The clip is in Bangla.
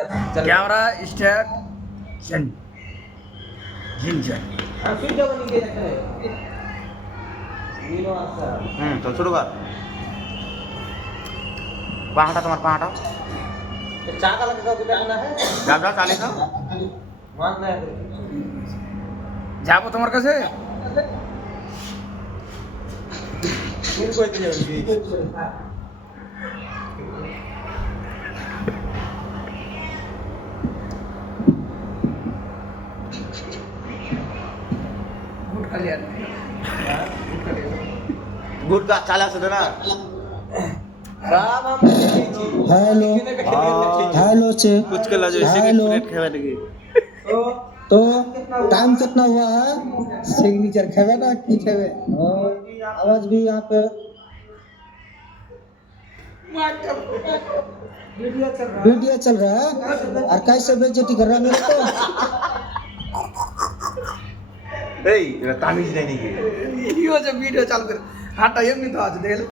कैमरा स्टार्ट जिंजर চল শুরু কর পাহাটা তোমার পাহাটা चाका लगा के बैठना है যাও যাও চালিয়ে যাও मानना है যাবো তোমার কাছে फिर कोई नहीं गुड कल्याण গুড কাজ চালা আছে না राम हम हेलो हेलो चेक कुछ के लाजो इसी हेलो प्लेट खावे लगी तो टाइम कितना हुआ है सिग्नेचर खेवे ना की खेवे और आवाज भी यहाँ पे वीडियो चल रहा है और कैसे बेइज्जती कर रहा है मेरे को এই এটা তামিজ নাই নাকি ভিডিও যে ভিডিও চালু করে হাঁটা এমনি তো আছে দেখলে